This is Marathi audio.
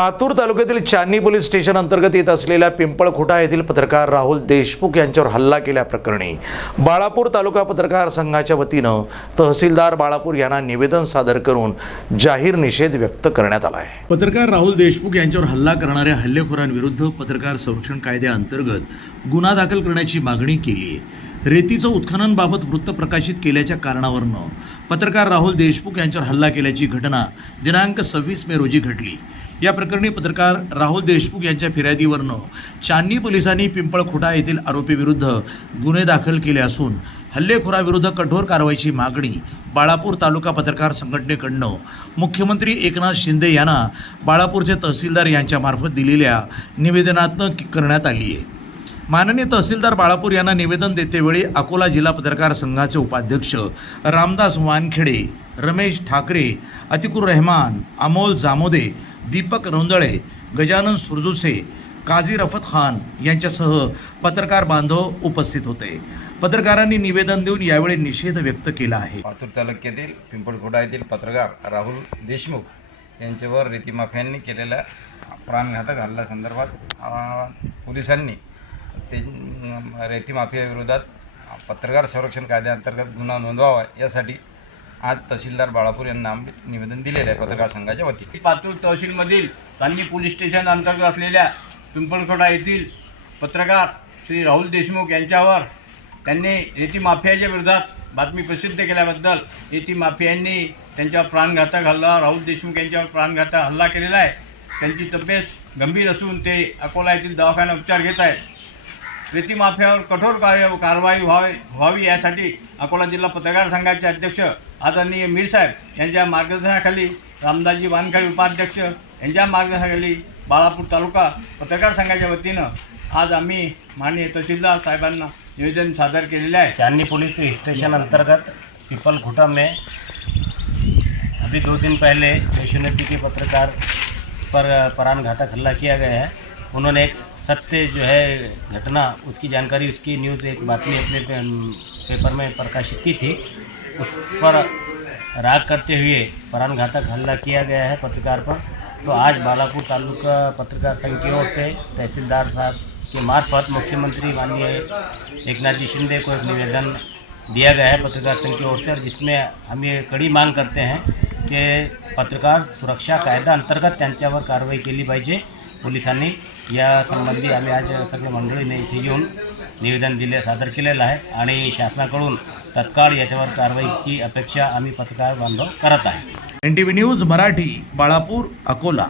पातूर तालुक्यातील चांदणी पोलीस स्टेशन अंतर्गत येत असलेल्या पिंपळखुटा येथील पत्रकार राहुल देशमुख यांच्यावर हल्ला केल्याप्रकरणी बाळापूर तालुका पत्रकार संघाच्या वतीनं तहसीलदार बाळापूर यांना निवेदन सादर करून जाहीर निषेध व्यक्त करण्यात आला आहे. पत्रकार राहुल देशमुख यांच्यावर हल्ला करणाऱ्या हल्लेखोरांविरुद्ध पत्रकार संरक्षण कायद्याअंतर्गत गुन्हा दाखल करण्याची मागणी केली आहे. रेतीचं उत्खननबाबत वृत्त प्रकाशित केल्याच्या कारणावरनं पत्रकार राहुल देशमुख यांच्यावर हल्ला केल्याची घटना दिनांक सव्वीस मे रोजी घडली. या प्रकरणी पत्रकार राहुल देशमुख यांच्या फिर्यादीवरनं चांदणी पोलिसांनी पिंपळखुटा येथील आरोपीविरुद्ध गुन्हे दाखल केले असून हल्लेखोराविरुद्ध कठोर कारवाईची मागणी बाळापूर तालुका पत्रकार संघटनेकडनं मुख्यमंत्री एकनाथ शिंदे यांना बाळापूरचे तहसीलदार यांच्यामार्फत दिलेल्या निवेदनातनं करण्यात आली आहे माननीय तहसीलदार बाळापूर यांना निवेदन देतेवेळी अकोला जिल्हा पत्रकार संघाचे उपाध्यक्ष रामदास वानखेडे रमेश ठाकरे अतिकुर रहमान अमोल जामोदे दीपक रोंदळे गजानन सुरजुसे काझी रफत खान यांच्यासह पत्रकार बांधव उपस्थित होते. पत्रकारांनी निवेदन देऊन यावेळी निषेध व्यक्त केला आहे. पाथूर तालुक्यातील पिंपळखोडा येथील पत्रकार राहुल देशमुख यांच्यावर रेतीमाफ्यांनी केलेल्या प्राणघातक हल्ल्यासंदर्भात पोलिसांनी ते रेती माफियाविरोधात पत्रकार संरक्षण कायद्याअंतर्गत गुन्हा नोंदवावा यासाठी आज तहसीलदार बाळापूर यांना निवेदन दिलेलं आहे पत्रकार संघाच्या वतीने. पातूर तहसीलमधील चांदी पोलीस स्टेशन अंतर्गत असलेल्या पिंपळखोडा येथील पत्रकार श्री राहुल देशमुख यांच्यावर त्यांनी रेती माफियाच्या विरोधात बातमी प्रसिद्ध केल्याबद्दल रेती माफियांनी त्यांच्यावर प्राणघातक हल्ला राहुल देशमुख यांच्यावर प्राणघातक हल्ला केलेला आहे. त्यांची तब्येत गंभीर असून ते अकोला येथील दवाखान्यात उपचार घेत आहेत. रेती माफियावर कठोर कार्य कारवाई व्हावी व्हावी यासाठी अकोला जिल्हा पत्रकार संघाचे अध्यक्ष आदरणीय मीरसाहेब यांच्या मार्गदर्शनाखाली रामदासजी वानखेडे उपाध्यक्ष यांच्या मार्गदर्शनाखाली बाळापूर तालुका पत्रकार संघाच्या वतीनं आज आम्ही माननीय तहसीलदार साहेबांना निवेदन सादर केलेले आहे. चांदनी पुलिस स्टेशन अंतर्गत पिपल खुटा में अभी दो दिन पहले वैष्णवी के पत्रकार पर प्राणघातक हल्ला किया गया है। उन्होंने एक सत्य जो है, घटना, उसकी जानकारी, उसकी न्यूज़, एक बातमी अपने पेपर में प्रकाशित की थी। उस पर राग करते हुए प्राण घातक हल्ला किया गया है पत्रकार पर। तो आज बालापुर तालुका पत्रकार संघ की ओर से तहसीलदार साहब के मार्फत मुख्यमंत्री माननीय एकनाथ जी शिंदे को एक निवेदन दिया गया है पत्रकार संघ की ओर से, और जिसमें हम ये कड़ी मांग करते हैं की पत्रकार सुरक्षा कायदा अंतर्गत त्यांच्यावर कारवाई केली पाहिजे, पोलिसांनी या संबंधी आम्ही आज सगळ्या मंडळीने इथे येऊन निवेदन दिले सादर केलेलं आहे आणि शासनाकडून तत्काळ याच्यावर कारवाईची अपेक्षा आम्ही पत्रकार बांधव करत आहे. N T V news Marathi Balapur Akola.